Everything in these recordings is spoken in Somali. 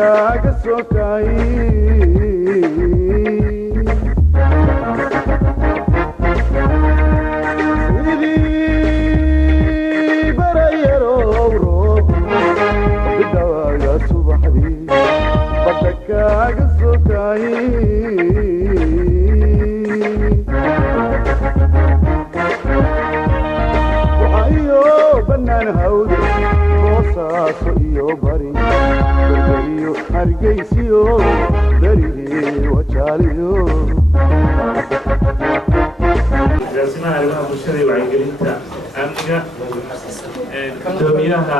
kaaga soo sidii barayarow roob bidhawaaga subaxdii badda kaaga soo waxayo bannaan hawd boosaaso iyo bari berberiyo hargeysiyo berigii wajaaliyo agaasimaha arrimaha bulshada wacyigelinta amniga gudoomiyaha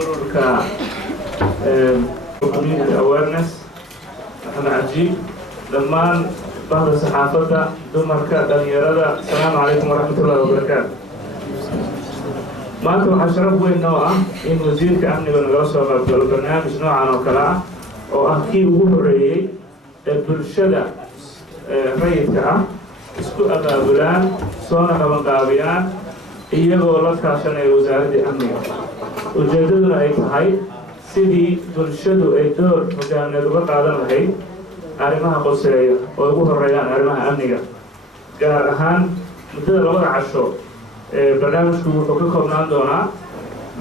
ururka community awareness maxamed cajiib dhammaan bahda saxaafadda dumarka dhalinyarada asalaamu calaykum waraxmatullahi wabarakaatu maanta waxaa sharaf weyn noo ah in wasiirka amniga nagala soo qaybgalo barnaamij noocan oo kale ah oo ah kii ugu horreeyey ee bulshada rayidka ah isku abaabulaan soona qabanqaabiyaan iyagoo la kaashanaya wasaaraddii amniga ujeeddaduna ay tahay sidii bulshadu ay door hogaamineed uga qaadan lahayd arrimaha qoseeya oo ugu horreeyaan arrimaha amniga gaar ahaan muddada 2 casho barnaamijku wuxuu ka koobnaan doonaa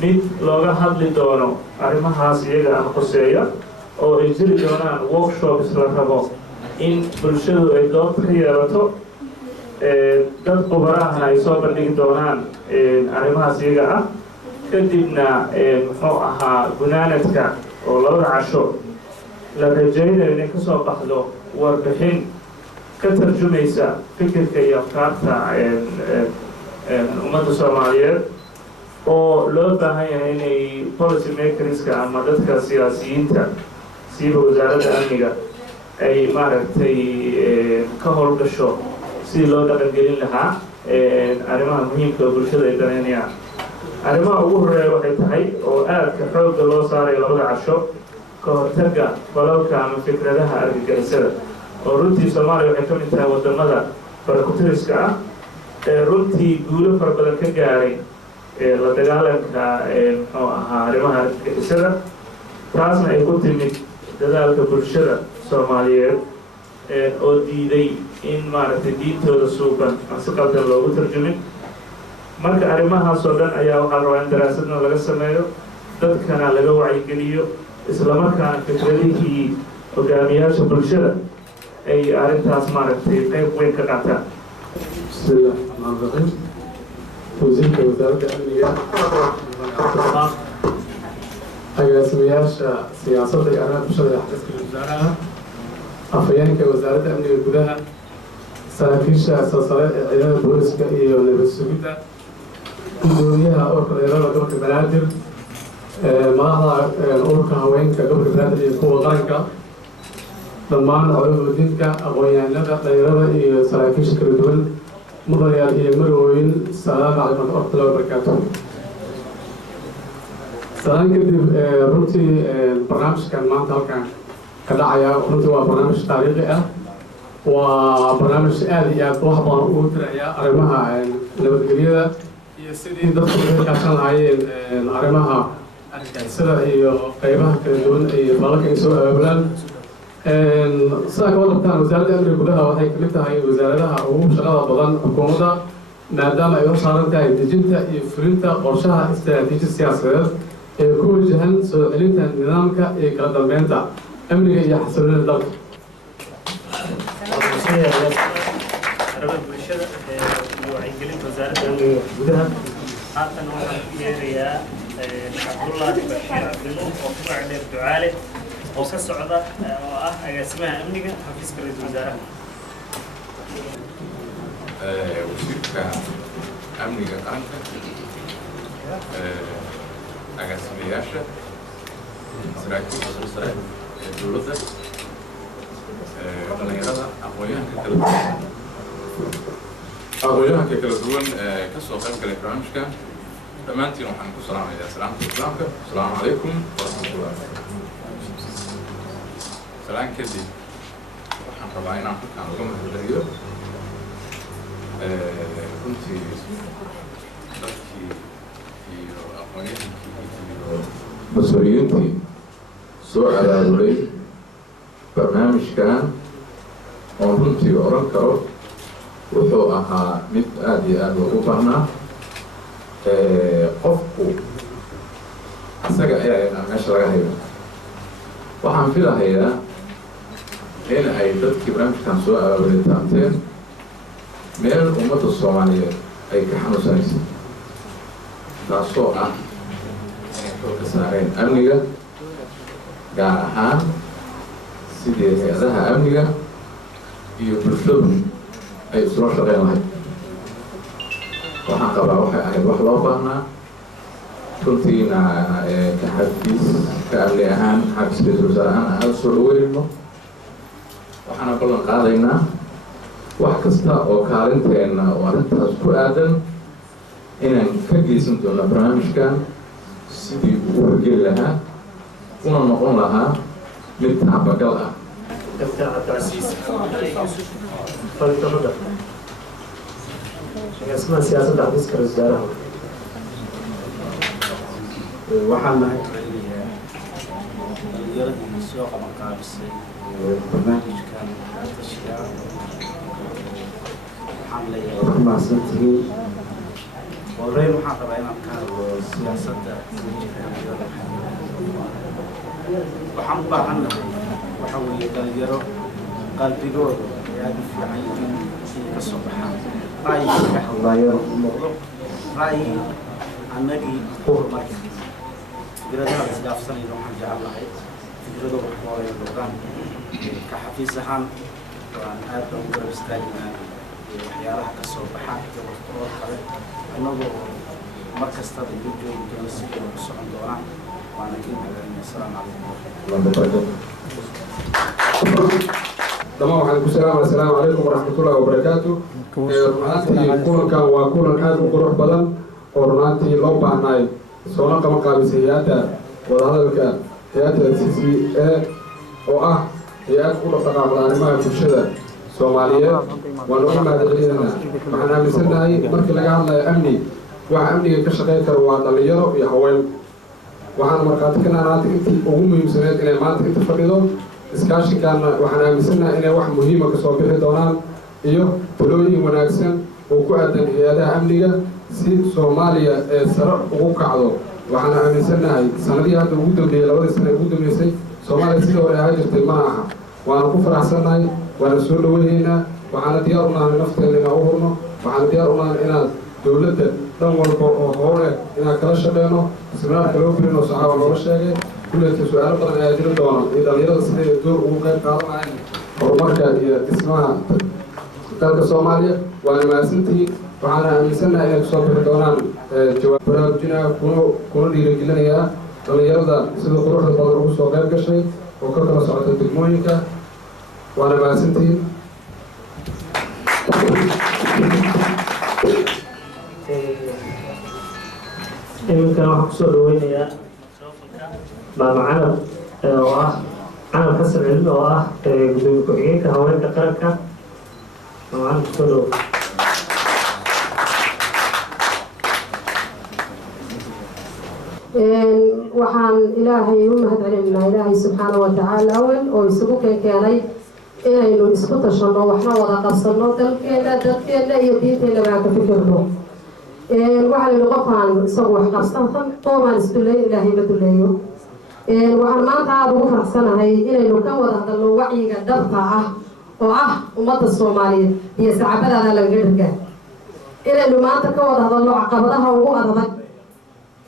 mid looga hadli doono arrimahaas iyaga ah qoseeya oo ay jiri doonaan workshops la rabo in bulshadu ay dood ka yeelato dad qubarahana ay soo bandhigi doonaan arrimahaas iyaga ah kadibna muxuu ahaa gunaanadka oo 2 casho la rajaynayo inay ka soo baxdo warbixin ka tarjumaysa fikirka iyo afkaarta ummadda Soomaaliyeed oo loo baahan yahay inay policy makerska ama dadka siyaasiyiinta siiba wasaaradda amniga ay maaragtay ka howlgasho si loo dhaqangelin lahaa arrimaha muhiimka oo bulshada ay daneynayaan arrimaha ugu horreeya waxay tahay oo aadka xoogga loo saarayo 2 casho ka hortagga falalka ama fikradaha argagixisada oo runtii Soomaaliya waxay ka mid tahay wadamada barakutiriska ah runtii guulo fara badan ka gaaray la dagaalanka muxuu ahaa arrimaha argagixisada taasna ay ku timid dadaalka bulshada Soomaaliyeed oo diiday in maaragtay diintooda suuban aan si qaldan loogu tarjumin marka arrimahaas oo dhan ayaa waxaa rabaa in daraasadna laga sameeyo dadkana laga wacyigeliyo islamarkaana fikradihii hogaamiyaasha bulshada ay arrintaas maaragtay qayb weyn ka qaataan بسم الله الرحمن الرحيم وزيرك وزارة الأمنية agaasimayaasha siyaasadda iyo arrimaha bulshada ee xafiiska wasaaraha afhayeenka wasaaradda amniga gudaha saraakiisha sare ee ciidamada booliska iyo nabad sugidda gudoomiyaha ururka dhalinyarada gobolka banaadir madaxda ururka haweenka gobolka banaadir iyo kuwa qaranka dhammaan codadooyinka aqoon-yahanada dhalinyarada iyo saraakiisha kala duwan mudanayaal iyo marwooyin salaamu calaykum waraxmatullahi wabarakaatuh salaan kadib runtii barnaamijkan maanta halkan ka dhacaya runtii waa barnaamij taariikhi ah waa barnaamij aad iyo aad wax badan ugu diraya arrimaha nabadgelyada iyo sidii dadku uga kaashan lahaayeen arrimaha argagixisada iyo qaybaha kala duwan iyo falalka ay soo abaabulaan sidaa kaba qabtaan wasaaradda amniga gudaha waxay kamid tahay wasaaradaha ugu shaqada badan xukuumadda maadaama ay u saaran tahay dejinta iyo fulinta qorshaha istaraatiiji siyaasadeed ee ku wajahan soo celinta nidaamka iyo kala dambeynta amniga iyo xasiloonida dalka bulshada iyo wacyigelinta wasaaradda amniga gudaha haatan waxaan ku yeerayaa cabdullaahi bashiir cabdinuur oo ku magacdheer ducaale oo ka socda oo ah agaasimaha amniga xafiiska ra-iisul wasaaraha wasiirka amniga qaranka agaasimayaasha saraakiisha sare ee dowladda dhalinyarada aqoon-yahanka kala duwan ka soo qayb galay barnaamijka dhammaantiin waxaan ku salaamayaa salaamta islaamka asalaamu calaykum waraxmatullahi salaan kadib waxaan rabaa inaan halkaan uga mahadceliyo runtii dadkii iyo aqoon-yahankii iyo mas-uuliyiintii soo abaabulay barnaamijkan oo runtii oran karo wuxuu ahaa mid aad iyo aad loogu baahnaa qofku asaga ayaa meesha laga hayo. waxaan filahayaa in ay dadkii barnaamijkan soo abaabulay taabteen meel ummadda Soomaaliyeed ay ka xanuunsanayso, taasoo ah ka saareen amniga, gaar ahaan sidii hay-adaha amniga iyo bulshadu ay isula shaqeyn lahayd. waxaan qabaa waxay ahayd wax loo baahnaa runtiina ka xafiis ka amni ahaan xafiis ra-iisul wasaare ahaan aan soo dhaweynayno. waxaana ballan qaadaynaa wax kasta oo kaalinteena oo arrintaas ku aadan inaan ka geysan doono barnaamijkan sidii uu horgeli lahaa una noqon lahaa mid taabagal ah. اسمها سياسة تحديث كرزدارها وحنا اليرد من السوق مقابسي برنامج كان تشجيع حملة مع سنتين والرئيس محاضرة بين كان سياسة وحمد بعضنا وحوي اليرد قلبي جود يعني في عينين في الصباح رأي الله يرحم الموضوع رأي النبي هو مركز فكرة استاف سنة يروح جاء الله فكرة هو يروحان كحفيز هان وأن هذا مقرب استاجنا وحياله كالصباح كوقتور خير أنه مركز تابع بيجو جنسي وصعد دوام وأنا كنا السلام عليكم. تمام وعليكم السلام عليكم ورحمة الله وبركاته. runaatii kulankan waa kulan aad u qurux badan oo runaatii loo baahnay soona qaban qaabisay hay-adda wadahadalka hay-adda CCA oo ah hay-ad u dhaqdhaqaaqda arrimaha bulshada Soomaaliyeed. waan uga mahadcelinaynaa. waxaan aaminsanahay markii laga hadlayo amni waxa amniga ka shaqeyn kara waa dhalinyaro iyo haween. waxaan markhaati ka nahay intii ugu muhiimsaneed inay maanta inta fadhido iskaashigaana waxaan aaminsanahay inay wax muhiima kasoo bixi doonaan iyo talooyin wanaagsan oo ku aadan hay-adaha amniga si Soomaaliya ee sare ugu kacdo. waxaan aaminsanahay sanadii hadda ugu dambeeyay labadii sano ugu dambeysay Soomaaliya sidoo hore ahaa jirtay ma aha. waana ku faraxsanahay, waana soo dhaweynaynaa, waxaana diyaar u nahay nafteena inaan u hurno, waxaana diyaar u nahay inaan dowladda dhan walba oo hore inaan kala shaqeyno. seminaarka loo gelino saxaaba looga sheegay kulleedka su-aalo badan ayaa jiri doona iyo dhalinyarada siday door ugu qayb qaadanayaan horumarka iyo dhismaha dalka Soomaaliya. waana mahadsantihiin. waxaana aaminsanahay inay kusoo bixi doonaan jawaab baraarujinaya kuna dhiirigelinayaa dhalinyarada sida quruxda badan ugu soo qayb gashay oo ka kala socota degmooyinka. waana mahadsantihiin. iminkan waxaan kusoo dhaweynayaa maama canab oo ah canab xasan cilmi oo ah gudoomiye ku-xigeenka haweenka qaranka. maama canab kusoo dhawo. waxaan ilaahay u mahadcelinaynaa ilaahay subxaanahu watacaala awal oo isugu keenay inaynu isku tashanno waxna wada qabsanno dalkeena dadkeena iyo diinteena baan ka fikirno. waxaa layidhi qofaan isagu wax qabsantan qoomaan isduleyn ilaahay ma duleeyo. waxaan maanta aada ugu faraxsanahay inaynu ka wada hadalno wacyiga dhabta ah oo ah ummadda Soomaaliyeed iyo sacabadaada laga dhirgaa. inaynu maanta ka wada hadalno caqabadaha ugu adag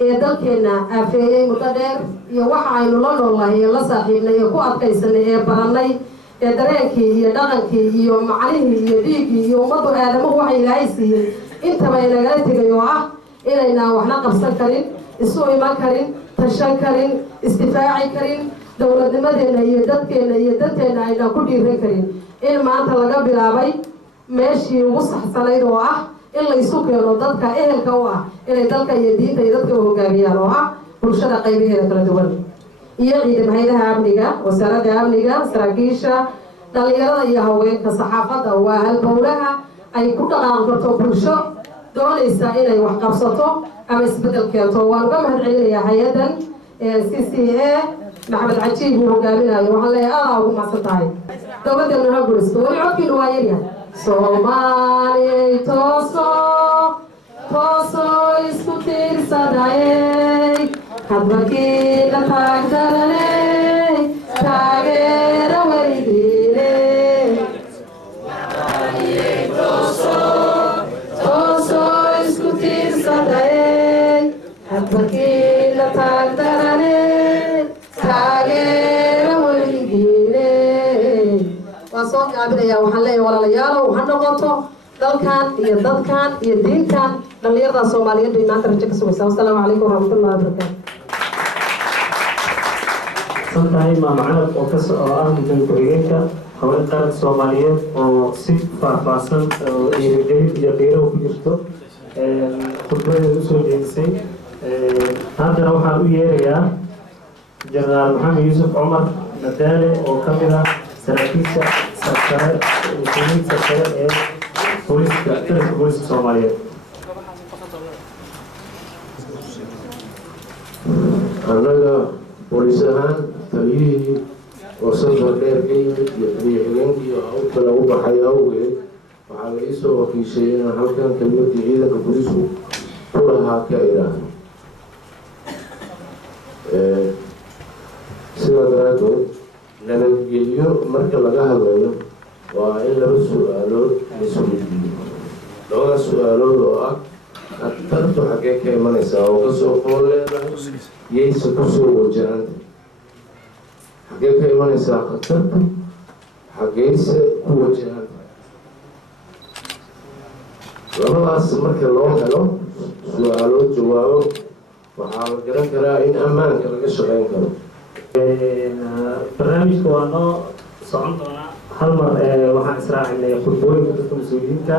ee dalkeena aafeeyay muddo dheer iyo waxa aynu la noolnahay ee la saaxiibnay ee ku adkaysanay ee barannay ee dareenkii iyo dhaqankii iyo macnihii iyo dhiiggii iyo ummaddu aadamuhu waxa ilaahay siiyey intaba inagala tegay oo ah inaynaan waxna qabsan karin, isu iman karin, tashan karin, isdifaaci karin, dowladnimadeena iyo dadkeena iyo danteena aynaan ku dhiiran karin. in maanta laga bilaabay meeshii ugu saxsanayd oo ah in la isu keeno dadka ehelka u ah inay dalka iyo diinta iyo dadka u hogaamiyaan oo ah bulshada qaybaheeda kala duwan iyo ciidamada amniga, wasaaradda amniga, saraakiisha, dhalinyarada iyo haweenka, saxaafadda waa halbowlaha ay ku dhaqaaqi karto bulsho doonaysa inay wax qabsato ama isbedel keento. waan uga mahadcelinayaa hay-addan CCA maxamed cajiib uu hogaaminayo waxaan leeyahay aada ugu mahadsan tahay dowladdeena ha guulaysto weli codkiinu waa yaryahay soomaaliyay tooso tooso isku tiirsadayey hadmarkii la taagdaraney taageera weligiine tooso isku tiirsadayey hadmarkii la taagdaraney taageera weligiine waa soo gaabinaya waxaan leeyahay walaalayaalow ha noqoto dalkan iyo dadkan iyo diintan dhalinyarada Soomaaliyeed bay maanta rajo ka sugaysaa. Assalaamu calaykum waraxmatullaahi wabarakaatu. santahay maamacnad oo ka soo ah guddiga ku-xigeenka haween qaranka Soomaaliyeed oo si faahfaahsan oo dhiirigelin iyo qiiro ku jirto khudbadeeda u soo jeedisay. haddana waxaan u yeerayaa jenaraal maxamed yuusuf cumar madaale oo ka mid ah saraakiisha sarsare mas-uuliyiinta sare ee booliska dalka booliska Soomaaliyeed. annaga booliis ahaan taliyihii oo safar dheer ka yimid iyo taliya-xigeenkii hawlka lagu baxay awgeed waxaa la ii soo wakiishay inaan halkan kelmadii ciidanka booliisku ku lahaa ka idhaahdo. sidaa daraadeed nabadgelyo marka laga hadlayo waa in laba su-aalood laisweydiiyo. labada su-aalood oo ah khatartu xaggee ka imanaysaa oo kasoo qoon leedahay yayse kusoo wajahanta. xaggee ka imanaysaa khatartu xaggeyse ku wajahanta. labadaas marka loo helo su-aalood jawaabo waxaa la garan karaa in ammaanka laga shaqeyn karo. barnaamijka waa noo socon doonaa hal mar waxaan israacinay khudbooyinka dadka mas-uuliyiinta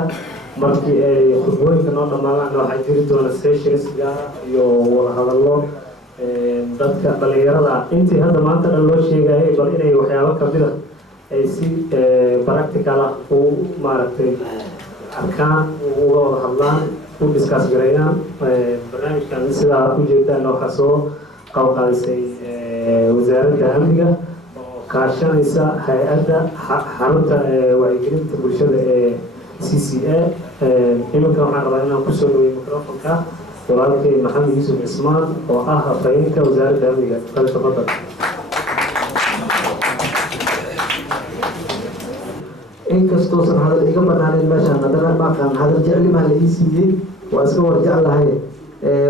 markii ay khudbooyinka noo dhammaadaan waxaa jiri doona sessions gaara iyo wadahadallo dadka dhalinyarada intii hadda maanta dhan loo sheegayay bal inay waxyaabo kamid ah ay si practical ah u maaragtay arkaan uga wada hadlaan u discuss gareeyaan. barnaamijkan sidaa ujeedaan waxaa soo qabqaadisay wasaaradda amniga oo kaashanaysa hay-adda xarunta wacyigelinta bulshada ee CCA. iminka waxaan rabaa inaan kusoo dhaweeyo microfonka walaalkay maxamed yuusuf cismaan oo ah afhayeenka wasaaradda amniga. tafadal. inkastoosan hadal iga banaaneyn meeshaan haddana maaqaan hadal jeclimaa la ii siiyey waa iska war jeclahay.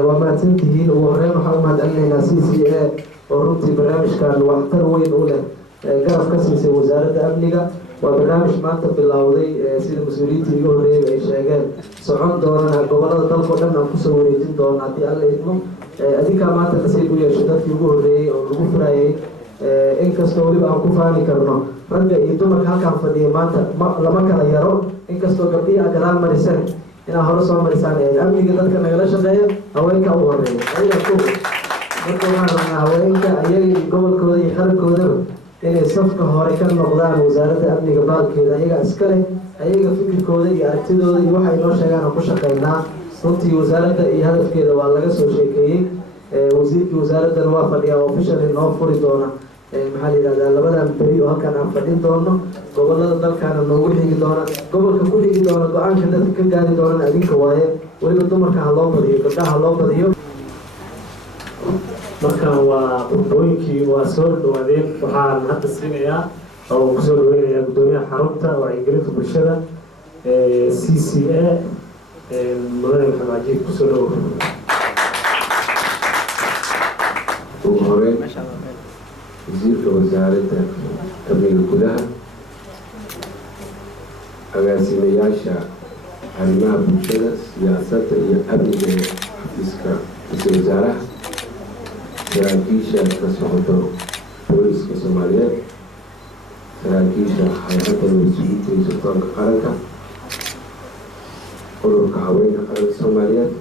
waa mahadsantihiin. ugu horeyn waxaan u mahadcelinaynaa CCA oo runtii barnaamijkan waxtar weyn u leh garab ka siisay wasaaradda amniga. waa barnaamij maanta bilowday sida mas-uuliyiinta iga horreeyay ay sheegeen socon doonana gobolada dalkao dhan aan kusoo wareejin doono haddii alla idmo. adinkaa maanta nasiib u yeeshay dadkii ugu horreeyey oo lagu furayay. inkastoo weliba aan ku faani karno ragga iyo dumarka halkaan fadhiya maanta lama kala yaro. inkastoo gabdhihii aad gadaal mariseen inaad hore soo marisaan amniga dadka nagala shaqeeya haweenka u horeeya ayaga ko. marka waxaan rabnaa haweenka ayaga iyo gobolkooda iyo qarankoodaba inay safka hore ka noqdaan wasaaradda amniga baalkeeda ayaga iska leh. ayaga fikirkooda iyo aragtidooda iyo waxay noo sheegaan aan ku shaqeynaa. runtii wasaaradda iyo hadafkeeda waa laga soo sheekeeyey. wasiirkii wasaaraddana waa fadhiyaa oo officially noo furi doona maxaa la yidhahdaa labadan beri oo halkaan aan fadhin doono. gobolada dalkaana noogu xigi doona. gobolka ku xigi doona go-aanka dadka ka gaari doonana adinka waaye. weliba dumarka ha loo badiyo gabdhaha ha loo badiyo. markan waa khudbooyinkii waa soo dhawaadeen. waxaan hadda siinayaa oo kusoo dhaweynayaa guddoomiyaha xarunta wacyigelinta bulshada CCA mudane maxamed cajiib. kusoo dhawo. ugu horeyn wasiirka wasaaradda amniga gudaha, agaasimayaasha arrimaha bulshada, siyaasadda iyo amniga ee xafiiska ra-iisul wasaaraha, saraakiisha ka socoto booliska Soomaaliyeed, saraakiisha hay-adda mas-uuliyiinta iyo sultaanka qaranka, ururka haweenka qaranka Soomaaliyeed,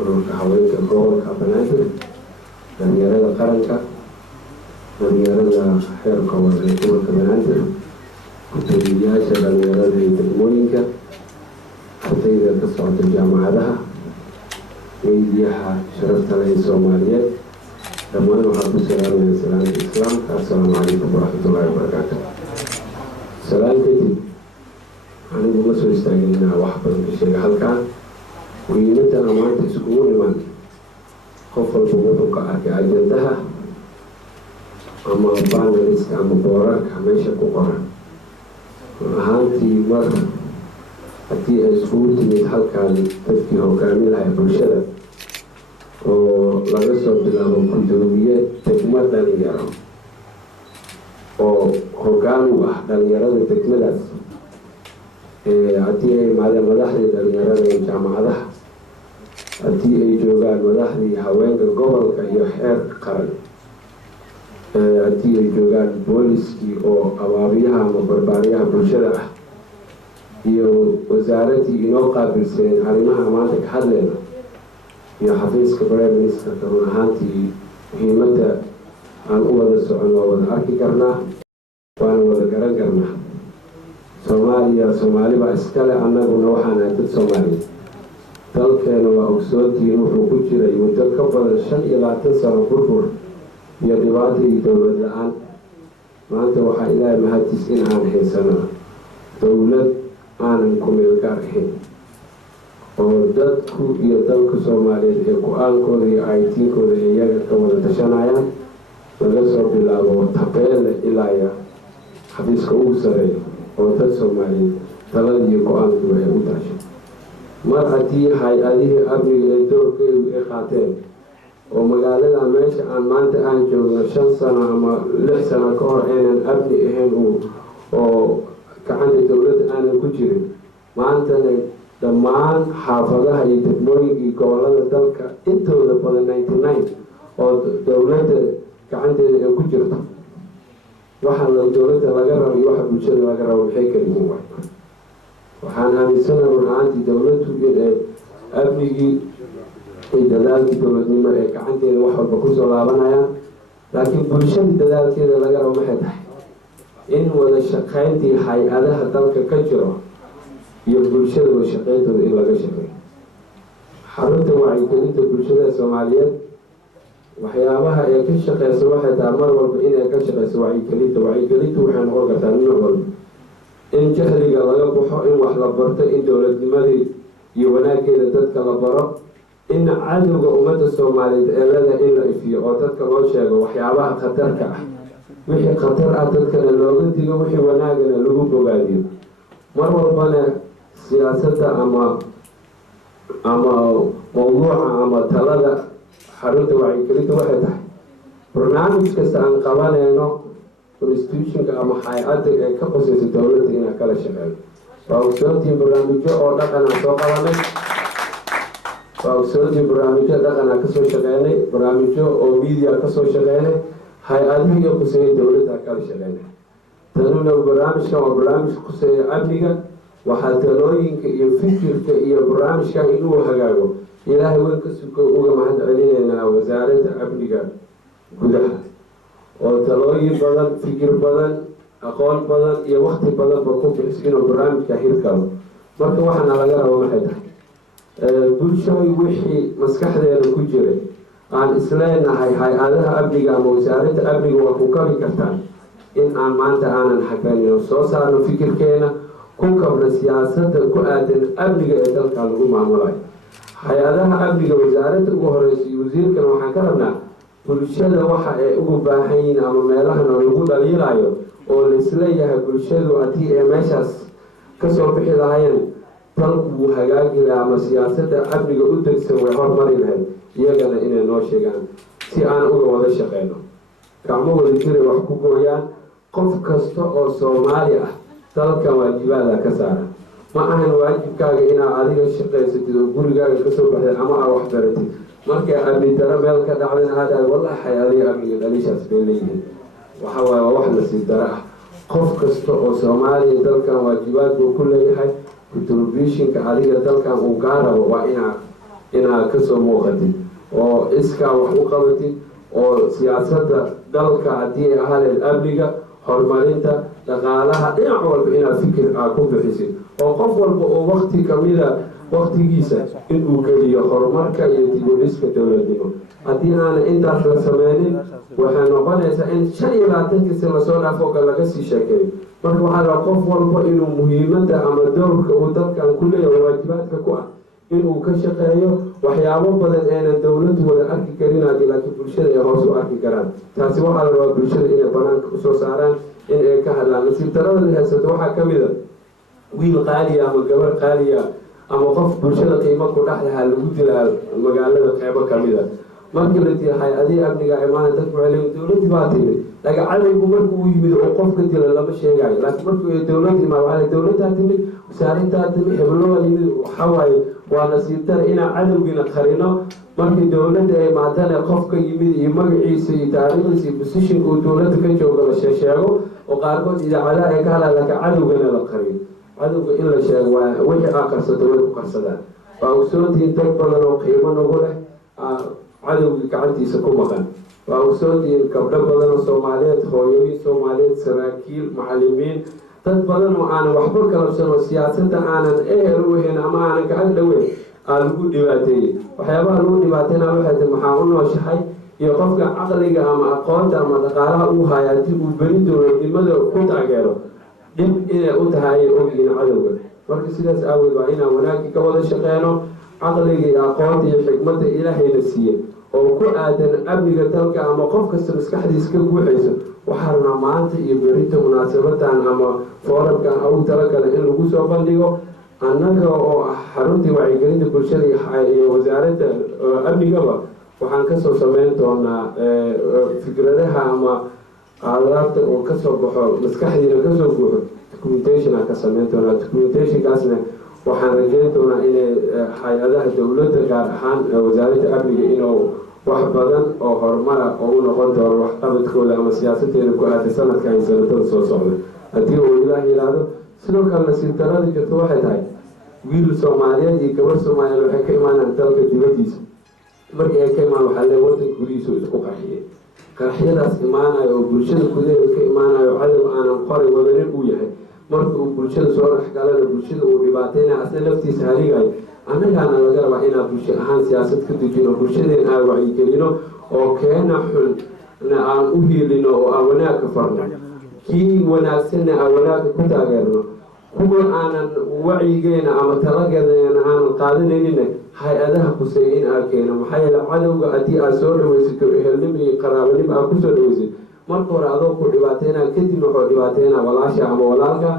ururka haweenka gobolka Banaadir, dhalinyarada qaranka, dhalinyarada xeerka ee gobolka Banaadir, gudoomiyayaasha dhalinyarada ee degmooyinka, ardayda ka socota jaamacadaha, meediyaha sharafta leh ee Soomaaliyeed, dhammaan waxaan ku salaamaya salaamta islaamka. Assalaamu calaykum waraxmatullaahi wabarakaatu. Salaan kadib anigu ma soo istaagin inaan wax badan ka sheega halkaan. muhiimadana maanta iskugu niman qof walba wuxuu ka arkay ajandaha ama paneliska ama boorarka meesha ku qoran. ahaantii mar haddii ay iskugu timid halkaan dadkii hogaami lahay bulshada oo laga soo bilaabo gudoomiye degmo dhalinyaro oo hoggaan u ah dhalinyarada degmadaas, haddii ay imaadeen madaxdii dhalinyarada ee jaamacadaha, haddii ay joogaan madaxdii haweenka gobolka iyo xeerka qaran, haddii ay joogaan booliskii oo abaabiyaha ama barbaariyaha bulshada ah, iyo wasaaradii inoo qaabilseen arrimaha maanta ka hadleyna, iyo xafiiska prime ministerka. run ahaantii muhiimadda aan u wada socon waa wada arki karnaa, waana wada garan karnaa. Soomaaliya Soomaali baa iskale, annaguna waxaan ahay dad Soomaaliyeed. dalkeena waa ogsoontiin wuxuu ku jiray muddo ka badan 25 sano burbur iyo dhibaato iyo dowlad la-aan. maanta waxaa ilaahay mahadis in aan haysano dowlad aanan ku meel gaar ahayn, oo dadku iyo dalka Soomaaliyeed ee go-aankooda iyo aytiinkooda iyaga ka wada tashanayaan, laga soo bilaabo tabeele ilaa iyo xafiiska ugu sareeyo oo dad Soomaaliyeed taladii iyo go-aankii waxay u taashay. mar haddii hay-adihii amniga ee doorkeedu ay qaateen oo magaalada meesha aan maanta aan joogno 5 sano ama 6 sano ka hor aynan amni ahayn oo gacanta dowladda aanan ku jirin, maantana dhammaan xaafadaha iyo degmooyinkii gobolada dalka intooda badan 99 oo dowladda gacanteeda ay ku jirto. waxa dowladda laga rabo iyo waxa bulshada laga rabo waxay kala yihiin waay. waxaan aaminsanahay runaantii dowladdu inay amnigii iyo dadaalkii dowladnimo ee gacanteeda wax walba kusoo laabanayaan, laakiin bulshadii dadaalkeeda laga rabo maxay tahay in wada shaqayntii hay-adaha dalka ka jiro iyo bulshada wada shaqayntooda in laga shaqeeyo. xarunta wacyigelinta bulshada Soomaaliyeed waxyaabaha ay ka shaqeyso waxay tahay mar walba inay ka shaqeyso wacyigelinta waxay noqon kartaa nooc walba in jahliga laga baxo, in wax la barto, in dowladnimadii iyo wanaageeda dadka la baro, in cadowga ummadda Soomaaliyeed ee leedahay in la ifiyo oo dadka loo sheego waxyaabaha khatarka ah. wixii khatar ah dadkana looga digo, wixii wanaagana lagu bogaadiyo. mar walbana siyaasadda ama mawduuca ama talada xarunta wacyigelinta waxay tahay barnaamij kasta aan qabanayno constitutionka ama hay-adda ee ka qosaysa dowladda inaan kala shaqeeyo. waa ogsoontiin barnaamijyo oo dhaqanaa soo qabanay, waa ogsoontiin barnaamijyo dhaqanaa kasoo shaqeynay, barnaamijyo oo media kasoo shaqeynay, hay-adihii iyo quseeya dowladda kala shaqeynay. tanuna barnaamijkan waa barnaamij quseeya amniga. waxaa talooyinka iyo fikirka iyo barnaamijkan inuu hagaago ilaahay weyn ka suko uga mahad celinaynaa wasaaradda amniga gudaha oo talooyin badan, fikir badan, aqoon badan iyo waqti badanba ku bixis inuu barnaamijka hirgalo. marka waxaana laga rabo maxay tahay bulshooy wixii maskaxdeena ku jiray aan isleenahay hay-adaha amniga ama wasaaradda amniga waa ku kabi kartaan in aan maanta aanan xakaynino, soo saarno fikirkeena, ku kabna siyaasadda ku aadan amniga ee dalka lagu maamulayo. hay-adaha amniga wasaaradda ugu horeysa iyo wasiirkana waxaan ka rabnaa bulshada waxa ay ugu baahan yihiin ama meelahan oo lagu dhaliilayo oo laisleeyahay bulshadu haddii ay meeshaas kasoo bixi lahayeen dalku wuu hagaagi lahaa ama siyaasadda amniga u degsan way hormari lahayd, iyagana inay noo sheegaan si aan uga wada shaqeyno. gacmo wada jiray wax ku gooyaan. qof kasta oo Soomaali ah dalkan waajibaada ka saaran. ma ahan waajibkaaga inaad adiga shaqaysatid oo gurigaaga kasoo baxday ama aad wax baratid, markay amni daro meel ka dhacdana aadaad wallahi hay-adiga amniga dhaliishaas bay leeyihiin. waxa waaye waa wax nasiib daro ah. qof kasta oo Soomaaliya dalkan waajibaad buu ku leeyahay. contributionka adiga dalkan uu kaa rabo waa inaad kasoo muuqatid oo iskaa wax u qabatid, oo siyaasadda dalka haddii ay ahaaleed amniga, horumarinta, dhaqaalaha, dhinac walba inaad fikir aad ku bixisid, oo qof walba oo waqti kamida waqtigiisa inuu geliyo horumarka iyo dib-u-dhiska dowladnimo. haddii aanan intaas la sameynin waxay noqonaysaa in 25 sano lasoo dhaafo laga sii sheekeeyo. marka waxaa la qof walba inuu muhiimadda ama dowrka uu dalkan ku leeyahay waajibaadka ku ah inuu ka shaqeeyo waxyaabo badan aanan dowladdu wada arki karin laakiin bulshada ay hoos u arki karaan. taasi waxaa la rabaa bulshada inay banaanka usoo saaraan in ay ka hadlaan. nasiib darrada la haysato waxaa ka mid a wiil qaaliya ama gabar qaaliya ama qof bulshada qiimo ku dhex lahaa lagu dilaa magaalada qeybo ka mid a. markii la diray hay-adihii amniga imaana dadku waxay leeyihin dowladdii baa timid laakiin cadowgu marka uu yimid oo qofka dila lama sheegayo. laakiin markii dowladda imaa waxaa dowladdaa timid wasaarintaa timid hebloa yimid waxawaaye waa nasiib dara inaan cadowgiina qarino. markii dowladda ay maatana qofka yimid iyo magaciisa iyo taariikhdiisa iyo positionka uu dowladda ka jooga la sheego oo qaarkood idaacadaha ay ka hadlaan laakiin cadowgana la qariyo. cadowga in la sheego waa wixii aa qarsato way ku qarsadaan. waa ogsoontihiin dad badan oo qiimo nagu leh cadowgii gacantiisa ku maqan. waa ogsoontihiin gabdho badan oo Soomaaliyeed, hooyooyin Soomaaliyeed, saraakiil, macallimiin, dad badan oo aanan waxba kalabsan oo siyaasadda aanan ehel u ahayn ama aanan gacan dhaweyn aa lagu dhibaateeyey. waxyaabaha lagu dhibaateyna waxay tahay maxaa u nooshahay iyo qofka caqliga ama aqoonta ama dhaqaalaha uu haya haddii uu beri dowladnimada ku taageero dhib inay u tahay ayay ogyihiin cadowga. marka sidaas aaweed waa inaan wanaagii ka wada shaqeyno. caqliga iyo aqoonta iyo xikmadda ilaahayna siiye oo ku aadan amniga dalka ama qof kasta maskaxdiisa ka guuxayso waxaa rabnaa maanta iyo berinta munaasabadan ama foorarkan ugu talagala in lagu soo bandhigo. annaga oo ah xaruntii wacyigelinta bulshada iyo wasaaradda amnigaba waxaan kasoo sameyn doonaa fikradaha ama qaadaabta oo kasoo baxo maskaxdiina kasoo buuxo documentation aan ka sameyn doonaa. documentationkaasna waxaan rajeyn doonaa inay hay-adaha dowladda gaar ahaan wasaaradda amniga inuu wax badan oo horumara oo u noqon doono waxqabadkooda ama siyaasadeeda ku aada sanadka iyo sanadada soo socda haddii uu ilaah yidhaahdo. sidoo kale nasiib darada jirto waxay tahay wiil Soomaaliyeed iyo gabar Soomaaliyeed waxay ka imaanaan dalka dibadiisa. markii ay ka imaan waxaa lee wadanka gudihiisa isku qarxiyey. qarxiyadaas imaanayo oo bulshada gudaheeda ka imaanayo cadow aanan qoray wadanin uu yahay. marka uu bulshada soo dhex galana bulshada uu dhibaateynayo asna laftiisa haligayo. annagaana laga rabaa inaan bulsho ahaan siyaasad ka dejino bulshadeen aan wacyigelino oo keena xunna aan u hiilino oo aan wanaagka farno. kii wanaagsanna aan wanaagga ku taageerno. kuwa aanan wacyigeena ama talageena aanan qaadanayninna hay-adaha kuseeya in aan keeno. maxaa yeele cadowga haddii aad soo dhawaysato ehelnimo iyo qaraabanimo aad kusoo dhawaysay marka hore adoo ku dhibaateynaa kadib wuxuu dhibaateynaa walaasha ama walaalka.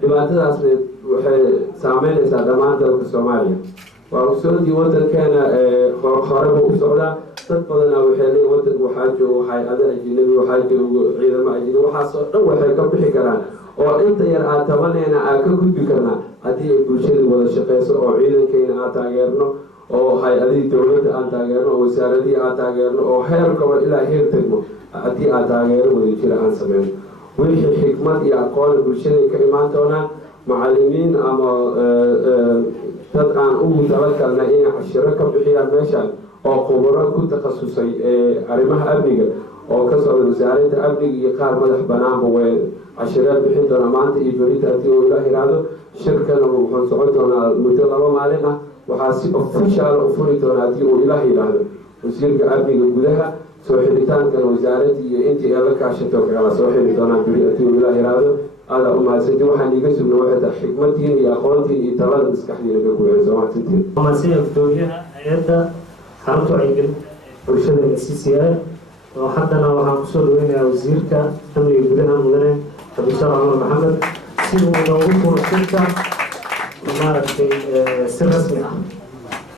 dhibaatadaasna waxay saameynaysaa dhammaan dalka Soomaaliya. waa ogsoontii wadankeena horeba u socdaa. dad badanaa waxay leeyihin wadanka waxaa joogo hay-ada ajnabi, waxaa joogo ciidamo ajnabi. waxaasoo dhan waxay ka bixi karaan oo inta yar aad tabanayna aad ka gudbi karnaa haddii ay bulshada wada shaqeyso oo ciidankeyna aad taageerno oo hay-adihii dowladda aan taageerno oo wasaaradihii aan taageerno oo heer gobol ilaa heer degmo haddii aad taageero wada jira aan sameyno. wixii xikmad iyo aqoona bulshaday ka imaan doonaan. macallimiin ama dad aan ugu talagalna inay cashiro ka bixiyaan meeshaan oo khubaro ku takhasusay arrimaha amniga oo ka socda wasaaradda amniga iyo qaar madax banaanba way cashiraad bixin doonaa maanta iyo berita haddii uu ilaah yiraahdo. shirkana wuxuu socon doonaa muddo 2 maalin ah. waxaa si official u furi doonaa haddii uu ilaah yiraahdo wasiirka amniga gudaha. soo xiritaankan wasaaradda iyo intii ay la kaashato kala soo xiri doonaan beri haddii uu ilaah yiraahdo. هذا وماسنتي waxaan iga sugno waxa xikmadtiin iyo aqoontiin iyo talada maskaxdiina ka guuxayso waxaantii وماسيه gudoomiyaha hay'adda xarunta wacyigelinta bulshada CCA oo haddana waxaan ku soo dhaweynayaa wasiirka amniga gudaha mudane Cabdishaar Cumar Maxamed si uu noogu furo shirka maaragtay si rasmi ah.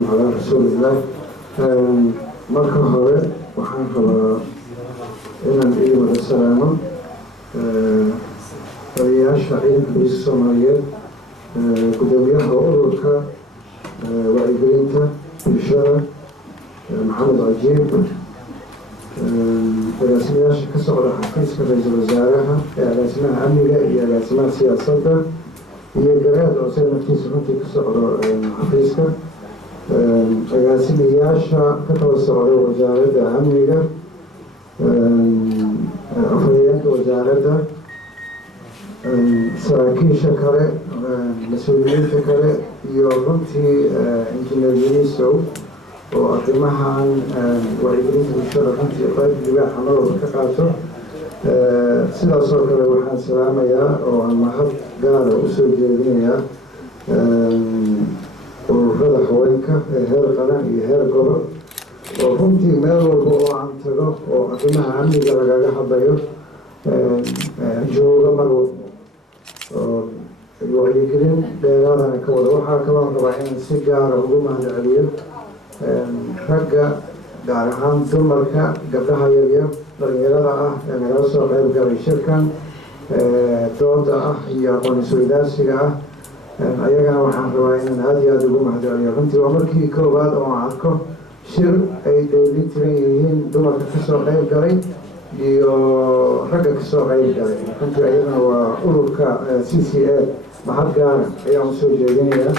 Maxaa rasuulillah marka hore waxaan rabaa inaan idin wada salaamo odayaasha ciidanka booliska Soomaaliyeed gudoomiyaha ururka wacyigelinta bulshada Maxamed Cajiib agaasimayaasha ka socda xafiiska ra-iisul wasaaraha agaasimaha amniga iyo agaasimaha siyaasadda iyo garaad oo isaga naftiisa runtii ka socdo xafiiska agaasimayaasha ka kala socda wasaaradda amniga afhayeenka wasaaradda saraakiisha kale mas-uuliyiinta kale iyo runtii injineer yunisow oo arrimahan wacyigelinta bulshada runtii qayb libaaxa marwalba ka qaato sidaas oo kale waxaan salaamayaa oo aan mahad gaara usoo jeedinayaa ururada haweenka ee heer qaran iyo heer gobol oo runtii meel walba oo aan tago oo arrimaha amniga lagaga hadlayo jooga mar walba oo wacyigelin dheeraadana ka wada waxaa kaloo rabaa inaan si gaara ugu mahadceliyo ragga gaar ahaan dumarka gabdhaha yaryar dhalinyarada ah ee nagala soo qayb galay shirkan dooda ah iyo aqoon-isweydaarsiga ah ayagana waxaan rabaa inaan aada iyo aada ugu mahadceliyo runtii waa markii koowaad oo aan arko shir ay dheeli tiran yihiin dumarka kasoo qayb galay iyo ragga kasoo qayb galay runtii ayadana waa ururka CCA mahad gaara ayaan usoo jeedinayaa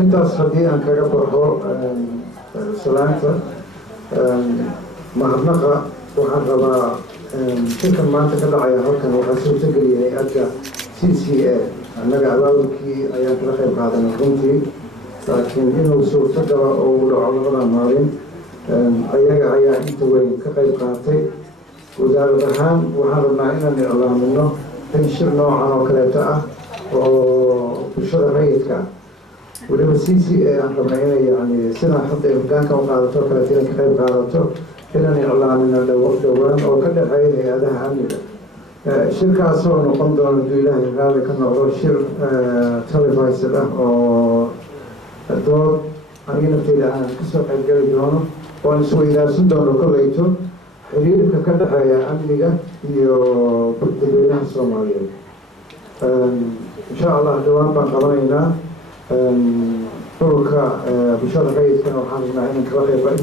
intaas haddii aan kaga baxo salaanta mahadnaqa waxaan rabaa shirkan maanta ka dhacaya halkan waxaa suurtageliyay hay-adda CCA annaga abaabulkii ayaan kala qayb qaadanay runtii laakiin inuu suurto galo oo uu dhaco labada maalin ayaga ayaa inta weyn ka qayb qaatay wasaarad ahaan waxaan rabnaa inaan iclaamino in shir noocan oo kaleeto ah oo bulshada rayidka weliba CCA aan rabnay inay yani sidaa hadda ay hogaanka u qaadato kaleeto inay ka qayb qaadato inaan iclaamino dhowaan oo ka dhexeeya hay-adaha amniga shirkaasoo noqon doona hadduu ilaahay raalli ka noqdo shir televised ah oo dood aniga nafteyda aan kasoo qayb gali doono oan isweydaarsan doono kolleyto xiriirka ka dhexeeya amniga iyo dadweynaha soomaaliyeed insha allah dhowaan baan qabanaynaa ururka bulshada rayidkana waxaan rabnaa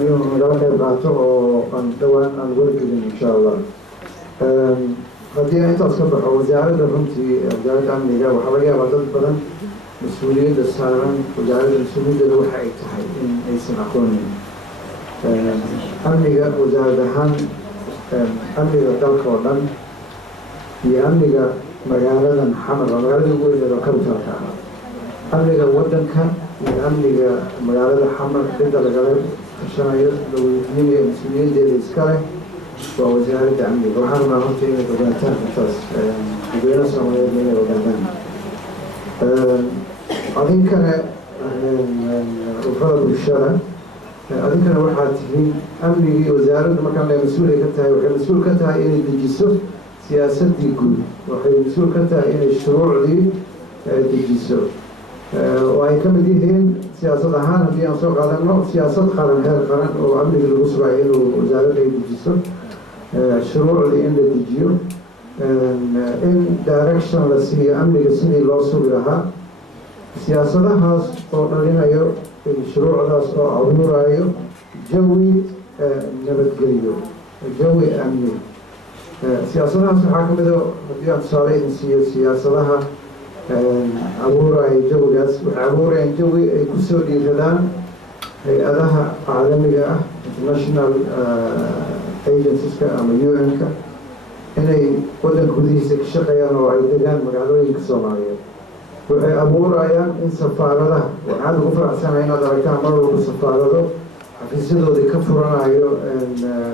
inuu nagala qayb qaato oo aan dhowaan aan wargelin insha allah haddii aan intaas ka baxo wasaaradda runtii wasaaradda amniga waxaa laga yaabaa dad badan mas-uuliyadda saaran wasaaradda mas-uuliyaddeeda waxa ay tahay in aysan aqoonin amniga wasaarad ahaan amniga dalka oo dhan iyo amniga magaaladan xamar oo magaalada ugu weyneed oo capitalka ah amniga waddanka iyo amniga magaalada xamar cidda lagala tashanayo dowladnimada mas-uuliyaddeeda iska leh waa wasaaradda amniga waxaan rabnaa horta inay ogaataan intaas dadweynaha soomaaliyeed inay ogaadaan adinkana ururada bulshada adinkana waxaa tihiin amnigii wasaaradda markaan le mas-uulay ka tahay waxay mas-uul ka tahay inay dejiso siyaasadii guud waxay mas-uul ka tahay inay shuruucdii dejiso oo ay ka mid yihiin siyaasad ahaan haddii aan soo qaadano siyaasad qaran heer qaran oo amniga lagu sugayo inuu wasaaradda ay dejiso shuruucdii in la dejiyo in direction la siiyo amniga sidii loo sugi lahaa siyaasadahaas oo dhalinayo shuruucdaas oo abuurayo jawi nabadgeliyo jawi amni siyaasadahaas waxaa ka mida haddii aan tusaale idin siiyo siyaasadaha abuurayo jawigaas waxay abuurayaan jawi ay kusoo dhiiradaan hay-adaha caalamiga ah international agencies-ka ama UN-ka inay waddanka gudihiisa ka shaqeeyaan oo ay degaan magaalooyinka soomaaliyeed waxay abuurayaan in safaaradaha waxaan ugu faraxsanahay inaad aragtaan mar walba safaarado xafiisyadoodii ka furanayo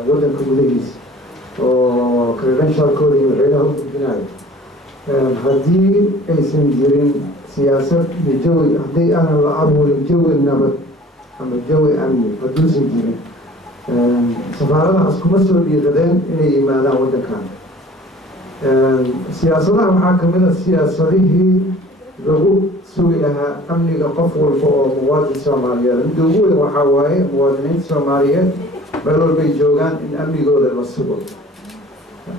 waddanka gudihiisa oo credentialkooda iyo waxaynaha u gudbinayo haddii aysan jirin siyaasad iyo jawi haddii aanan la abuurin jawi nabad ama jawi amni hadduusan jirin safaaradahaas kuma soo dhiiradeen inay yimaadaan waddankan siyaasadaha waxaa ka mid a siyaasadihii lagu sugi lahaa amniga qof walba oo muwaadin soomaaliyeed midda ugu weyn waxaa waaye muwaadiniinta soomaaliyeed meel walbay joogaan in amnigooda la sugo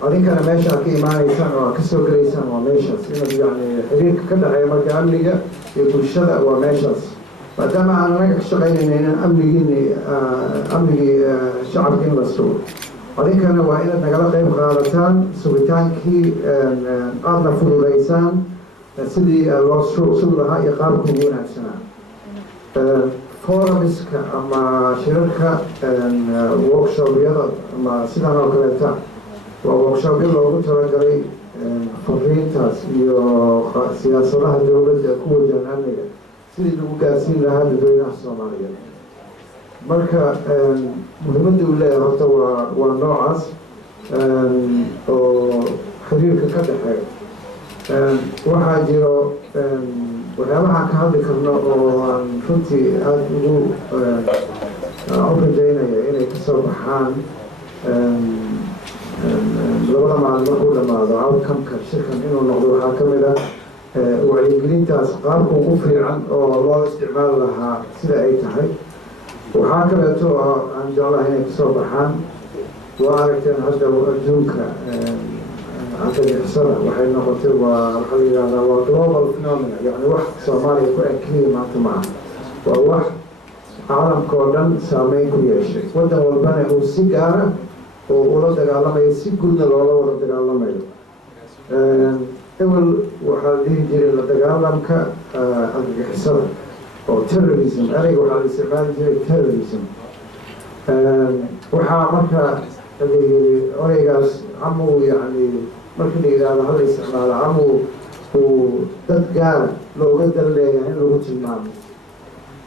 adinkana meesha aad ka imaanaysaan oo aad kasoo gelaysaan waa meeshaas inaad yani xiriirka ka dhexeeya marka amniga iyo bulshada waa meeshaas maadaama aan anaga ka shaqaynayna inaan amnigii shacabka in la sugo adinkana waa inaad nagala qayb qaadataan sugitaankii aadna fududaysaan sidii loo sugi lahaa iyo qaabka ugu wanaagsanaa forumska ama shirarka workshobyada ama sidaan oo kaleeta ووركشوب loogu talagalay fariintaas iyo siyaasadaha dowladda ku wajahan amniga sidii lagu gaarsiin lahaa dadweynaha Soomaaliyeed marka muhiimadda uu leeyahay horta waa noocaas oo xiriirka ka dhaxeeya waxaa jiro waxyaabaha ka hadli karno oo aan runtii aad ugu rajaynaya inay ka soo baxaan labada maalin markuu dhamaado outcome-ka shirkan inuu noqdo waxaa ka mid ah wacyigelintaas qaabka ugu fiican oo loo isticmaali lahaa sida ay tahay waxaa kaleeto aan jeclahay inay kasoo baxaan waa aragteen hadda adduunka argagixisada waxay noqotay waxaa la yidhahdaa waa global phenomena yani wax Soomaaliya ku ekeliya maanta ma aha waa wax caalamka oo dhan saameyn ku yeeshay waddan walbana uu si gaara oo ula dagaalamayo si guudna loola wada dagaalamayo ewel waxaa la dhihi jiray la dagaalamka argagixisada oo terrorism ereyga waxaa la isticmaali jiray terrorism waxaa marka ereygaas amuu yani markii la yidhaahdo hala isticmaalo amuu uu dad gaara looga dan leeyahay in lagu tilmaamo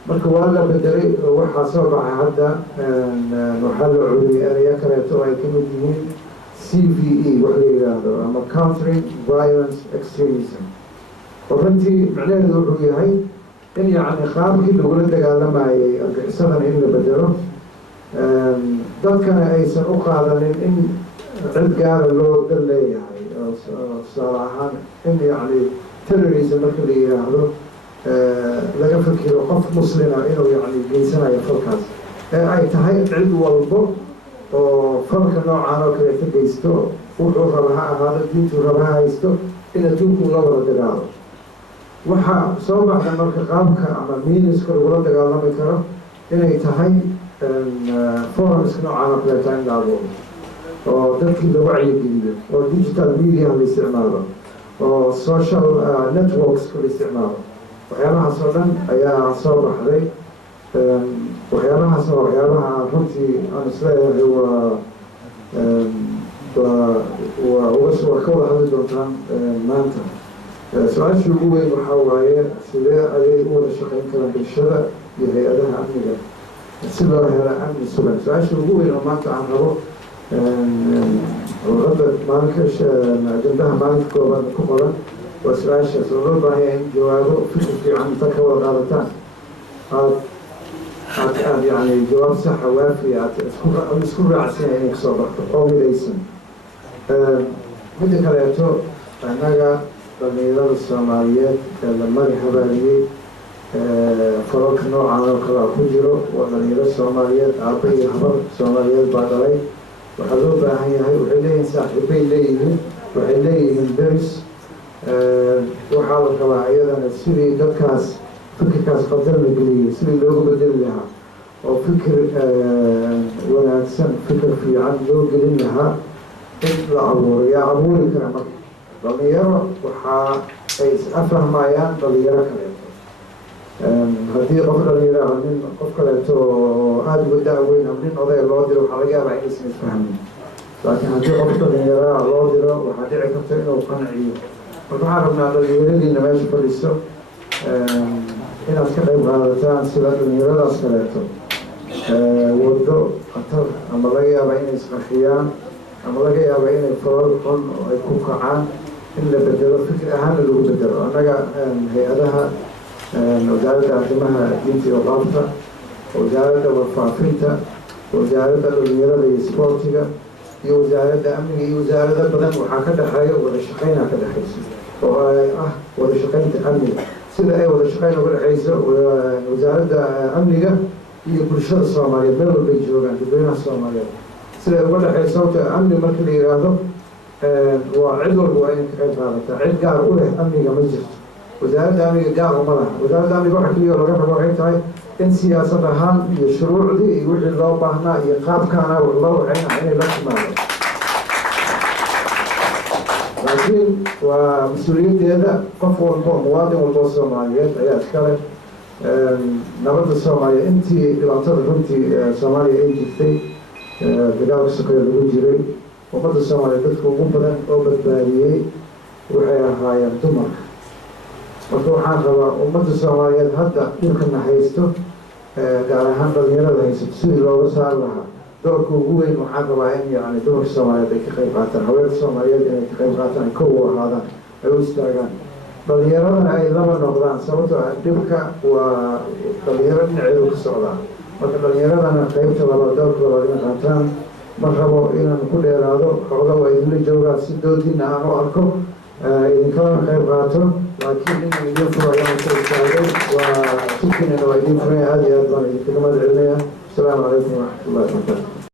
marka waa la bedelay waxaa soo baxay hadda waxaa la curiyay ereyo kaleeto oo ay ka mid yihiin CVE wax la yidhaahdo ama countering violence extremism oo runtii macnaheedu wuxuu yahay in yacni qaabkii lagula dagaalamayay argagixisadan in la bedelo dadkana aysan u qaadanin in cid gaara loo dan leeyahay tusaale ahaan in yacni terrorism marka la yidhaahdo laga fakiro qof muslima inuu yani geysanayo falkaas ee ay tahay cid walbo oo falka noocaan oo kale ka geysto wuxuu raba ha ahaado diintuu raba ha haysto in adduunku la wada dagaalo waxaa soo baxda marka qaabka ama miiniska lagula dagaalami karo inay tahay forumska noocaan oo kaleeta in la abuuro oo dadkii la wacyigeliyo oo digital media la isticmaalo oo social networks la isticmaalo waxyaabahaas oo dhan ayaa soo baxday waxyaabahaas oo waxyaabaha runtii aan isleeyahay waa ka wada hadli doontaan maanta su-aashii ugu weyn waxaa waaye sidee ayay u wada shaqeyn karaan bulshada iyo hay-adaha amniga si loo helo amni sugan su-aashii ugu weyn oo maanta aan rabo warqadda maalinka ajandaha maalinka koobaad ku qoran waa su-aashaas oo loo baahan yahay in jawaabo fikir fiican inta ka wada qaadataan aad yani jawaab saxa waafiya aad isku raacsan yahay inay kasoo baxdo oo midaysan midda kaleeto annaga dhalinyarada Soomaaliyeed ee la mari habaariyey falalka noocaan oo kale ku jiro waa dhalinyaro Soomaaliyeed aabba iyo habar Soomaaliyeed baa dhalay waxaa loo baahan yahay waxay leeyihiin saaxiibbay leeyihiin waxay leeyihiin deris waxaa la rabaa iyadana sidii dadkaas fikirkaas qadar la geliyey sidii loogu bedeli lahaa oo fikir wanaagsan fikir fiican loo gelin lahaa in la abuuro yaa abuuri kara marka dhalinyaro waxaa ay is-afahmayaan dhalinyaro kaleeto haddii qof dhalinyaro nin qof kaleeto oo aada uga da-weyn ama nin odaya loo diro waxaa laga yaabaa inaysan isfahmin laakiin haddii qof dhalinyaraa loo diro waxaa dhici karta inuu qanciyo marka waxaan rabnaa dhalinyaradiina meesha fadhiiso inaad ka qayb qaadataan sida dhalinyaradaas kaleeto waddo khatar ama laga yaaba inay isqarxiyaan ama laga yaaba inay falal xun oo ay ku kacaan in la bedelo fikir ahaanna lagu bedelo annaga hay-adaha wasaaradda arrimaha diinta iyo qaabta wasaaradda warfaafinta wasaaradda dhalinyarada iyo isboortiga iyo wasaaradda amniga iyo wasaarado badan waxaa ka dhexeeya wada shaqeynaa ka dhexaysa oo ay ah wada shaqeynta amniga sida ay wada shaqeyn uga dhexayso wasaaradda amniga iyo bulshada Soomaaliyeed meel walbay joogaan dadweynaha Soomaaliyeed sida ay uga dhexayso sababta amni marka la yidhaahdo waa cid walba waa inay ka qayb qaadataa cid gaar u leh amniga ma jirto wasaaradda amniga gaar uma laha wasaaradda amniga waxa keliya laga rabo waxay tahay in siyaasad ahaan iyo shuruucdii iyo wixii loo baahnaa iyo qaabkaana loo waxaynaha inay la timaado laakiin waa mas-uuliyaddeeda qof walbo muwaadin walbo Soomaaliyeed ayaa iskale nabadda Soomaaliya intii dhibaatada runtii Soomaaliya ay jirtay dagaalka sokeeye lagu jiray ummadda Soomaaliyeed dadka ugu badan oo badbaadiyey waxay ahaayeen dumarka. marka waxaan rabaa ummadda Soomaaliyeed hadda dhulkana haysto gaar ahaan dhalinyarada haysato sidii looga saari lahaa doorka ugu weyn. waxaan rabaa in yani dumarka Soomaaliyeed ay ka qayb qaataan, haweenka Soomaaliyeed inay ka qayb qaataan, ay kow u ahaadaan, ay u istaagaan. dhalinyaradana ay laba noqdaan, sababtoo ah dhibka waa dhalinyaro dhinaceedu ka socdaa. marka dhalinyaradana qaybta labaad doorka labaad inay qaataan. ma rabo inaan ku dheeraado, xooga waa idinla joogaa si doodina aan u arko idinkalana qayb qaato, laakiin inaan idin furo ayaan ka istaagay. waa shirkinana waa idin furay, aad iyo aad baan idinkaga mahad celinaya. asalaamu calaykum waraxmatullahi wabarakaatu.